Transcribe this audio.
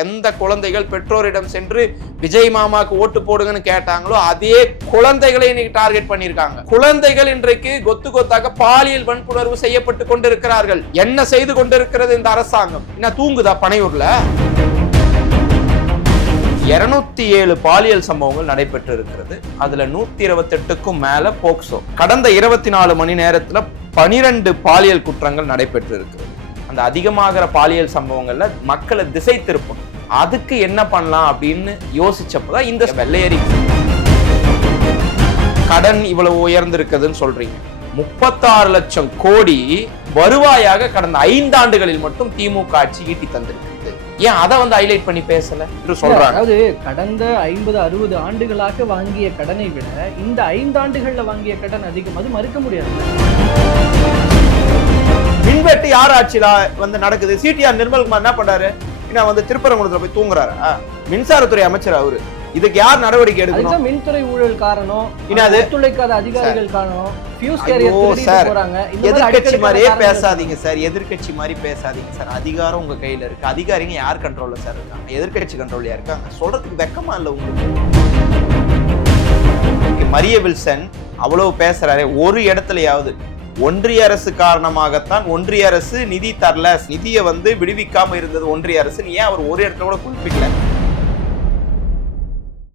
எந்த குழந்தைகள் பெற்றோரிடம் சென்று விஜய் மாமாக்கு ஓட்டு போடுங்கன்னு கேட்டாங்களோ அதே குழந்தைகளை இன்னைக்கு டார்கெட் பண்ணியிருக்காங்க. குழந்தைகள் இன்றைக்கு கொத்து கொத்தாக பாலியல் வன்புணர்வு செய்யப்பட்டு கொண்டிருக்கிறார்கள். என்ன செய்து கொண்டிருக்கிறது இந்த அரசாங்கம்? என்ன தூங்குதா பனையூர்ல? 207 பாலியல் சம்பவங்கள் நடைபெற்று இருக்கிறது. அதுல 128க்கும் மேல போக்சோ. கடந்த 24 மணி நேரத்துல 12 பாலியல் குற்றங்கள் நடைபெற்று இருக்கிறது. அந்த அதிகமாகிற பாலியல் சம்பவங்கள்ல மக்களை திசை திருப்பணும். அதுக்கு என்ன பண்ணலாம் அப்படின்னு யோசிச்சப்பதான் இந்த வெள்ளையரி கடன் இவ்வளவு உயர்ந்திருக்குதுன்னு சொல்றீங்க. 36 லட்சம் கோடி வருவாயாக கடந்த 5 ஆண்டுகளில் மட்டும் திமுக ஆட்சி ஈட்டி தந்திருக்கு. ஏன் அதை ஹைலைட் பண்ணி பேசல என்று சொல்றாங்க. அதாவது கடந்த 50-60 ஆண்டுகளாக வாங்கிய கடனை விட இந்த 5 ஆண்டுகள்ல வாங்கிய கடன் அதிகம். அது மறுக்க முடியாது. மின்வெட்டு யார் ஆட்சியில நடக்குது? சிடிஆர் நிர்மல்குமார் என்ன பண்றாரு? திருப்பரங்குன்றத்துல போய் தூங்குறாரு. மின்சாரத்துறை அமைச்சர் அவரு. இதுக்கு யார் நடவடிக்கை எடுக்கணும்? மின்துறை ஊழல் காரணம், ஒத்துழைக்காத அதிகாரிகள் காரணம். எதிர்கட்சி மாதிரியே பேசாதீங்க சார். எதிர்கட்சி மாதிரி பேசாதீங்க சார். அதிகாரம் உங்க கையில இருக்கு. அதிகாரிங்க யார் கண்ட்ரோல்ல சார் இருக்காங்க? எதிர்கட்சி கண்ட்ரோல்ல இருக்காங்க. சொல்றதுக்கு வெக்கமா இல்ல உங்களுக்கு? மரிய வில்சன் அவ்வளவு பேசுறாரு. ஒரு இடத்துலயாவது ஒன்றிய அரசு காரணமாகத்தான் ஒன்றிய அரசு நிதி தரல, நிதியை விடுவிக்காம இருந்தது ஒன்றிய அரசு, ஏன் அவர் ஒரு இடத்துல கூட குறிப்பிடல?